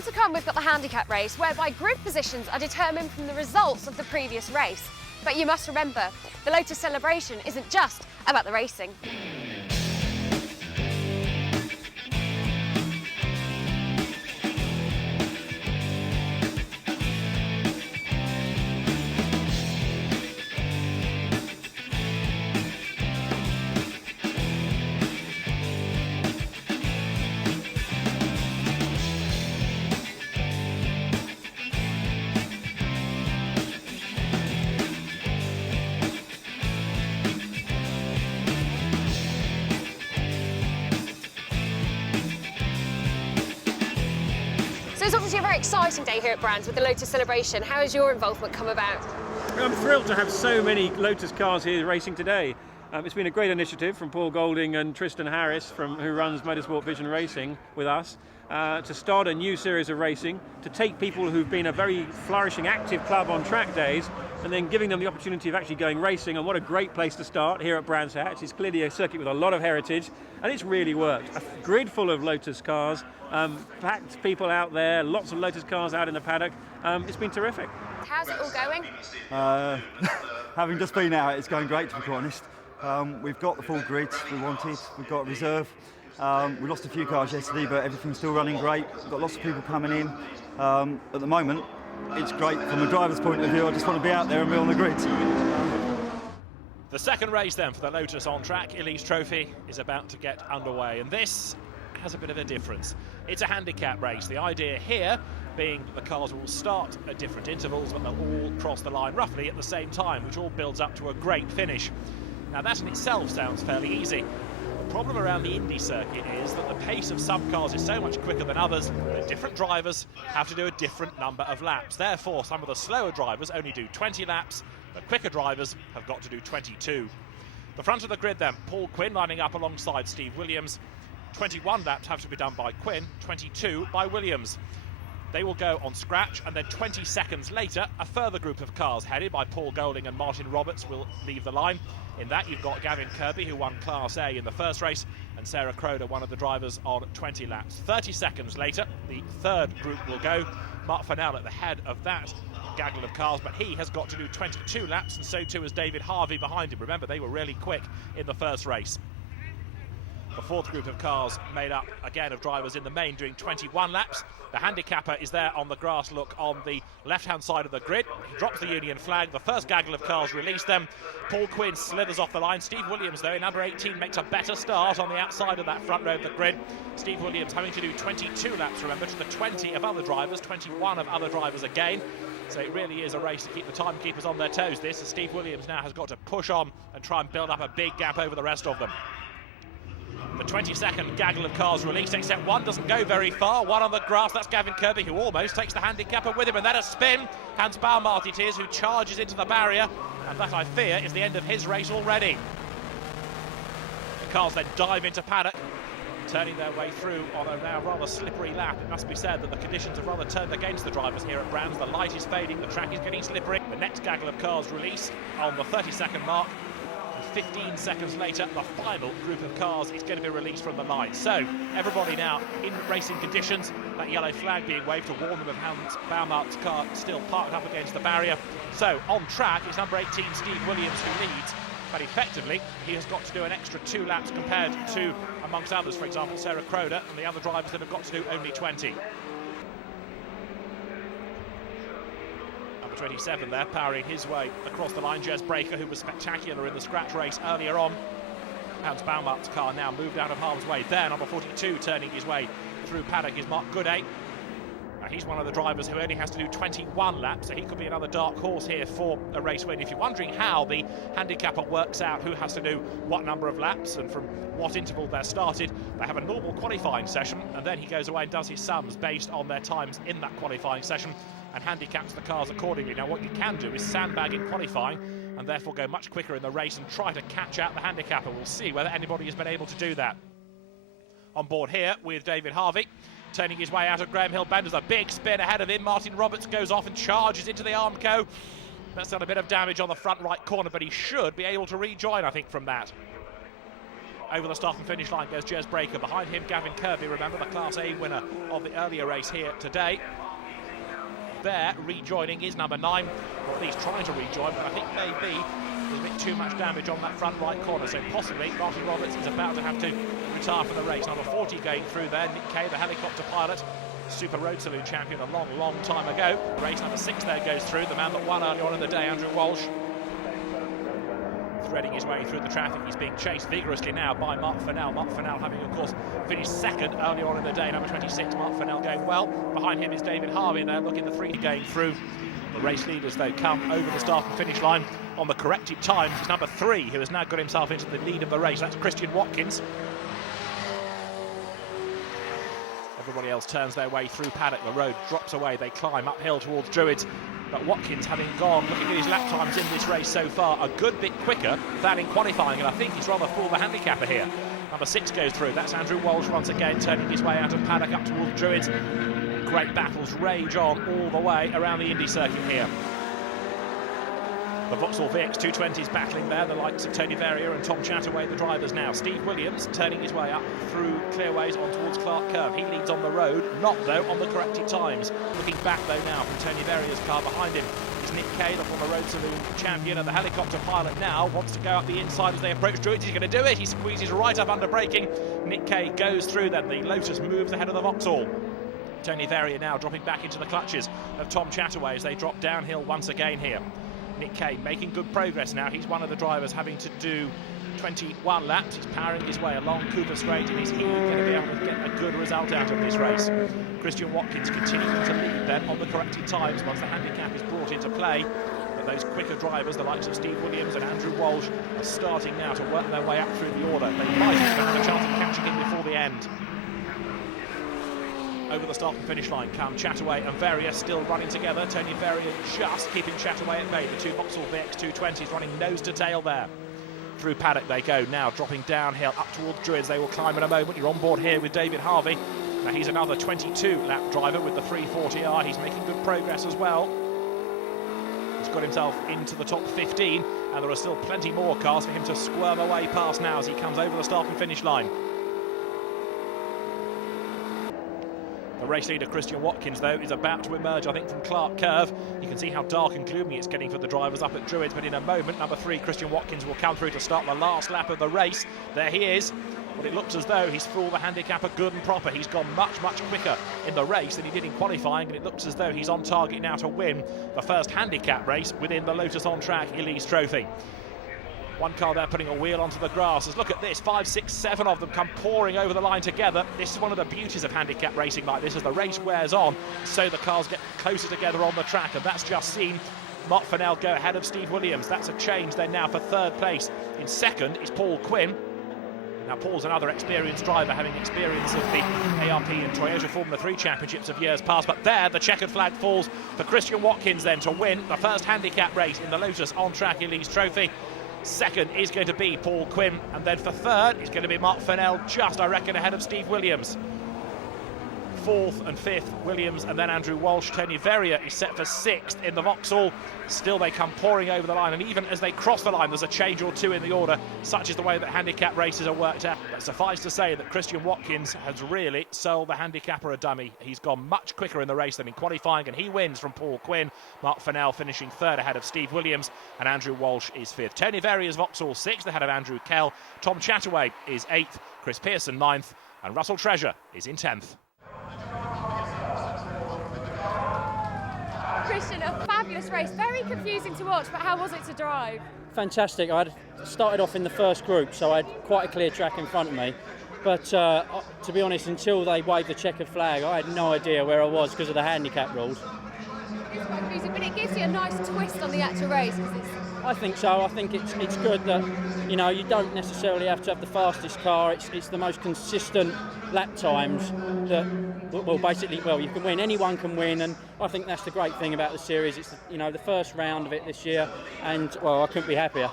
Still to come, we've got the handicap race, whereby grid positions are determined from the results of the previous race. But you must remember, the Lotus celebration isn't just about the racing. So it's obviously a very exciting day here at Brands with the Lotus celebration. How has your involvement come about? I'm thrilled to have so many Lotus cars here racing today. It's been a great initiative from Paul Golding and Tristan Harris, who runs Motorsport Vision Racing with us, to start a new series of racing, to take people who've been a very flourishing, active club on track days, and then giving them the opportunity of actually going racing. And what a great place to start here at Brands Hatch. It's clearly a circuit with a lot of heritage, and it's really worked. A grid full of Lotus cars, packed people out there, lots of Lotus cars out in the paddock. It's been terrific. How's it all going? Having just been out, it's going great, to be quite honest. We've got the full grid we wanted, we've got a reserve. We lost a few cars yesterday, but everything's still running great. We've got lots of people coming in. At the moment, it's great from a driver's point of view. I just want to be out there and be on the grid. The second race then for the Lotus on track, Elise Trophy, is about to get underway, and this has a bit of a difference. It's a handicap race. The idea here being that the cars will start at different intervals, but they'll all cross the line roughly at the same time, which all builds up to a great finish. Now that in itself sounds fairly easy. The problem around the Indy circuit is that the pace of some cars is so much quicker than others that different drivers have to do a different number of laps. Therefore, some of the slower drivers only do 20 laps, the quicker drivers have got to do 22. The front of the grid then, Paul Quinn lining up alongside Steve Williams. 21 laps have to be done by Quinn, 22 by Williams. They will go on scratch, and then 20 seconds later, a further group of cars headed by Paul Golding and Martin Roberts will leave the line. In that, you've got Gavin Kirby, who won Class A in the first race, and Sarah Croder, one of the drivers, on 20 laps. 30 seconds later, the third group will go. Mark Fennell at the head of that gaggle of cars, but he has got to do 22 laps, and so too has David Harvey behind him. Remember, they were really quick in the first race. The fourth group of cars made up again of drivers in the main doing 21 laps. The handicapper is there on the grass look on the left-hand side of the grid. He drops the Union flag. The first gaggle of cars release them. Paul Quinn slithers off the line. Steve Williams, though, in number 18, makes a better start on the outside of that front row of the grid. Steve Williams having to do 22 laps, remember, to the 20 of other drivers, 21 of other drivers again. So it really is a race to keep the timekeepers on their toes, this, as Steve Williams now has got to push on and try and build up a big gap over the rest of them. The 22nd gaggle of cars released, except one doesn't go very far. One on the grass, that's Gavin Kirby, who almost takes the handicapper with him, and then a spin. Hans Baumart it is, who charges into the barrier, and that, I fear, is the end of his race already. The cars then dive into paddock, turning their way through on a now rather slippery lap. It must be said that the conditions have rather turned against the drivers here at Brands. The light is fading, the track is getting slippery. The next gaggle of cars released on the 30-second mark. 15 seconds later, the final group of cars is going to be released from the line. So, everybody now in racing conditions, that yellow flag being waved to warn them of Hans Baumart's car still parked up against the barrier. So, on track, it's number 18, Steve Williams, who leads. But effectively, he has got to do an extra 2 laps compared to, amongst others, for example, Sarah Croder and the other drivers that have got to do only 20. 27 there, powering his way across the line. Jez Breaker, who was spectacular in the scratch race earlier on. Hans Baumart's car now moved out of harm's way. There, number 42, turning his way through paddock is Mark Gooday. He's one of the drivers who only has to do 21 laps, so he could be another dark horse here for a race win. If you're wondering how the handicapper works out who has to do what number of laps and from what interval they're started, they have a normal qualifying session, and then he goes away and does his sums based on their times in that qualifying session and handicaps the cars accordingly. Now, what you can do is sandbag in qualifying and therefore go much quicker in the race and try to catch out the handicapper. We'll see whether anybody has been able to do that. On board here with David Harvey, turning his way out of Graham Hill Bend. There's a big spin ahead of him. Martin Roberts goes off and charges into the Armco. That's done a bit of damage on the front right corner, but he should be able to rejoin, I think, from that. Over the start and finish line goes Jez Breaker. Behind him, Gavin Kirby, remember the Class A winner of the earlier race here today. There, rejoining is number 9, or at least trying to rejoin, but I think maybe there's a bit too much damage on that front right corner, so possibly Martin Roberts is about to have to retire from the race. Number 40 going through there, Nick Kay, the helicopter pilot, Super Road Saloon champion a long, long time ago. Race number 6 there goes through, the man that won earlier on in the day, Andrew Walsh. Threading his way through the traffic, he's being chased vigorously now by Mark Fennell. Mark Fennell having, of course, finished second earlier on in the day. Number 26, Mark Fennell going well. Behind him is David Harvey there, looking the 3 going through. The race leaders, though, come over the start and finish line on the corrected times. It's number 3 who has now got himself into the lead of the race. That's Christian Watkins. Everybody else turns their way through paddock. The road drops away. They climb uphill towards Druids. But Watkins, having gone, looking at his lap times in this race so far, a good bit quicker than in qualifying, and I think he's rather fooled the handicapper here. Number 6 goes through. That's Andrew Walsh once again, turning his way out of paddock up towards Druids. Great battles rage on all the way around the Indy circuit here. The Vauxhall VX 220s battling there, the likes of Tony Verrier and Tom Chataway, the drivers now. Steve Williams turning his way up through Clearways on towards Clark Curve. He leads on the road, not though on the corrected times. Looking back though now from Tony Verrier's car behind him is Nick Kay, the former Road Saloon champion, and the helicopter pilot now wants to go up the inside as they approach Druids. He's going to do it. He squeezes right up under braking. Nick Kay goes through then. The Lotus moves ahead of the Vauxhall. Tony Verrier now dropping back into the clutches of Tom Chataway as they drop downhill once again here. Nick Kay making good progress now. He's one of the drivers having to do 21 laps. He's powering his way along Cooper Straight, and he's going to be able to get a good result out of this race. Christian Watkins continuing to lead then on the corrected times once the handicap is brought into play. But those quicker drivers, the likes of Steve Williams and Andrew Walsh, are starting now to work their way up through the order. They might even have a chance of catching him before the end. Over the start and finish line come Chataway and Verrier still running together. Tony Verrier just keeping Chataway at bay. The 2 Vauxhall VX 220s running nose to tail there. Through paddock they go now, dropping downhill up towards Druids. They will climb in a moment. You're on board here with David Harvey. Now he's another 22-lap driver with the 340R. He's making good progress as well. He's got himself into the top 15, and there are still plenty more cars for him to squirm away past now as he comes over the start and finish line. The race leader, Christian Watkins, though, is about to emerge, I think, from Clark Curve. You can see how dark and gloomy it's getting for the drivers up at Druids, but in a moment, number 3, Christian Watkins, will come through to start the last lap of the race. There he is. But it looks as though he's fooled the handicapper good and proper. He's gone much, much quicker in the race than he did in qualifying, and it looks as though he's on target now to win the first handicap race within the Lotus on Track Elise Trophy. One car there putting a wheel onto the grass. As look at this, 5, 6, 7 of them come pouring over the line together. This is one of the beauties of handicap racing like this. As the race wears on, so the cars get closer together on the track, and that's just seen Mark Fennell go ahead of Steve Williams. That's a change then now for 3rd place. In 2nd is Paul Quinn. Now Paul's another experienced driver, having experience of the ARP and Toyota Formula 3 championships of years past. But there, the checkered flag falls for Christian Watkins then to win the first handicap race in the Lotus on Track Elise Trophy. 2nd is going to be Paul Quinn, and then for 3rd is going to be Mark Fennell, just I reckon ahead of Steve Williams. 4th and 5th Williams, and then Andrew Walsh. Tony Verrier is set for 6th in the Vauxhall. Still they come pouring over the line, and even as they cross the line there's a change or two in the order. Such is the way that handicap races are worked out. But suffice to say that Christian Watkins has really sold the handicapper a dummy. He's gone much quicker in the race than in qualifying, and he wins from Paul Quinn. Mark Fennell finishing 3rd ahead of Steve Williams, and Andrew Walsh is 5th. Tony Verrier's Vauxhall 6th ahead of Andrew Kell. Tom Chataway is 8th, Chris Pearson 9th, and Russell Treasure is in 10th. Christian, a fabulous race, very confusing to watch, but how was it to drive? Fantastic. I started off in the first group, so I had quite a clear track in front of me. But to be honest, until they waved the checkered flag, I had no idea where I was because of the handicap rules. It's quite confusing, but it gives you a nice twist on the actual race. I think so. I think it's good that, you know, you don't necessarily have to have the fastest car. It's the most consistent lap times that, well, basically, well, you can win. Anyone can win, and I think that's the great thing about the series. It's, you know, the first round of it this year, and, well, I couldn't be happier.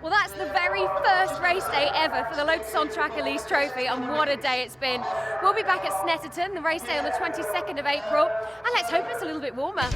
Well, that's the very first race day ever for the Lotus on Track Elise Trophy, and what a day it's been. We'll be back at Snetterton, the race day on the 22nd of April, and let's hope it's a little bit warmer.